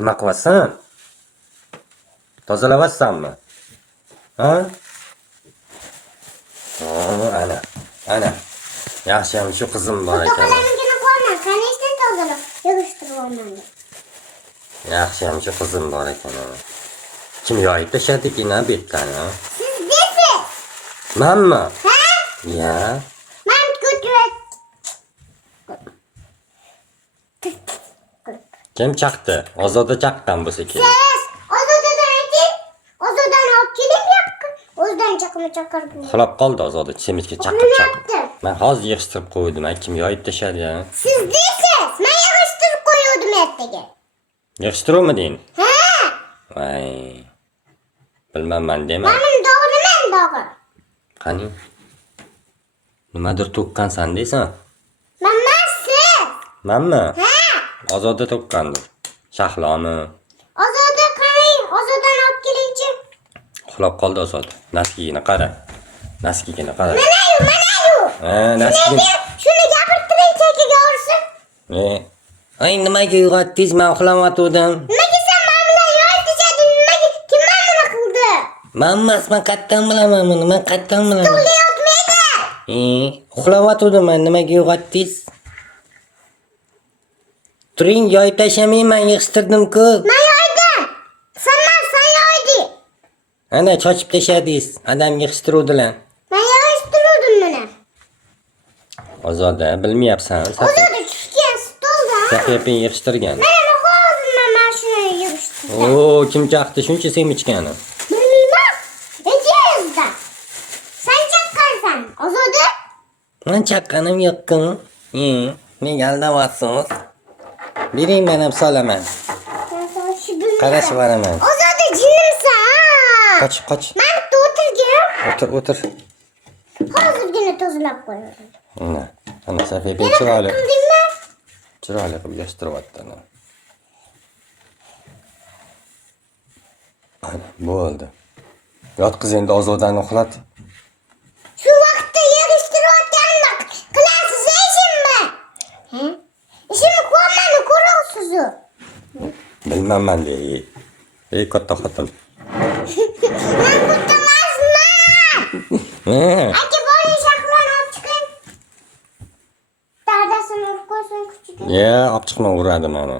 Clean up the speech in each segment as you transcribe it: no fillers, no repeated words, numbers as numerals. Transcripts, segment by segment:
Nima qilasan? Tozalavatsanmi? Ha? Ana. Yaxshiyam shu qizim bor ekan. To'qalarnikini qo'yma, qaniydan tozalab, yig'ishtirib olmang. Yaxshiyam shu qizim bor ekan. Kim yoyib tashladiki-na betlarni? Siz deysiz. Manmi? Ha? Ya. Men ko'tarib. Kim chaqdi? Ozoda chaqqan bo'lsa kerak. Siz ozodadan ayting. Ozodan olib keling yoqqa. O'zidan chaqma chaqirdim. Uxlab qoldi Ozoda, semichga chaqib. Men hozir yig'ishtirib qo'ydim. Kim yoyib tashladi-ya? Siz deysiz. Men yig'ishtirib qo'ydim ertaga. Yig'ishtiruvmiding? Ha? Voy. Bilmayman dema. Men dog'i. Qani? Nimadir to'kkansan deysan? Siz. Menmi? Ha? Ozoda to'kkandir. Shahlomi. Ozoda qarang, ozodan olib kelingchi. Uxlab qoldi Ozoda. Naskigini qara. Mana yu. Ha, naskigini. Shuni gapirtiring chekaga ursin. Ay, nimaga uyg'otdingiz? Men uxlamayotgandim. Nimaga sen men bilan yo'ltishading? Nimaga kim men buni qildi? Men qattan bilaman buni. Men qattan bilaman. Stolda yotmaydi. Uxlamayotgandim men. Nimaga uyg'otdingiz? Turing, yoyib tashlamayman, yig'ishtirdim-ku. Men yo'ydim. Sen yo'yding. Ana chochib tashladingiz. Adam yig'ishtiruvdilar. Men yig'ishtirdim buni. Ozoda, bilmayapsan. Ozoda tushgan stolda. Safiyapin yig'ishtirgan. Mana hozir men shuni yig'ishtirdim. Oo, kim chaqdi shuncha semichkani? Bilmayman. Ejizda. Sen chaqqansan. Ozoda. Men chaqqanim yo'q-ku. Nega aldayapsiz? Bering, men ham solaman. Qarashib beraman. Ozoda jinnimsan. Qoch. Men o'tirgan. O'tir. Hozirgina tozalab qo'yaman. Ana Safiyapin chiroyli. Qildingmi? Chiroyli qilib yig'ishtiryapti. Ana, bo'ldi. Yotqiz endi Ozodani uxlat. Shu vaqtda yig'ishtirayotganimda qilasiz ishimmi? Ha? Ishimni ko'rmani ko'rasiz. Bilmayman dey. Ey katta xotin. Men ko'tamasman. Aka bo'ling shahlarni olib chiqing. Dadasini urib qo'ysin kuchiga. Olib chiqma, uradi meni.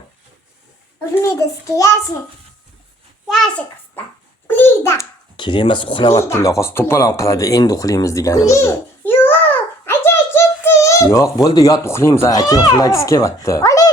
Urmaydi sizga yaxshi qizda. Kuliyda. Kerak emas, uxlayaptilar. Hozir to'polon qiladi, endi uxlaymiz deganimizda. Yo'q, aka ketdi. Yo'q, bo'ldi, yot uxlaymiz. Aka uxlagiz kelyapti. Oling.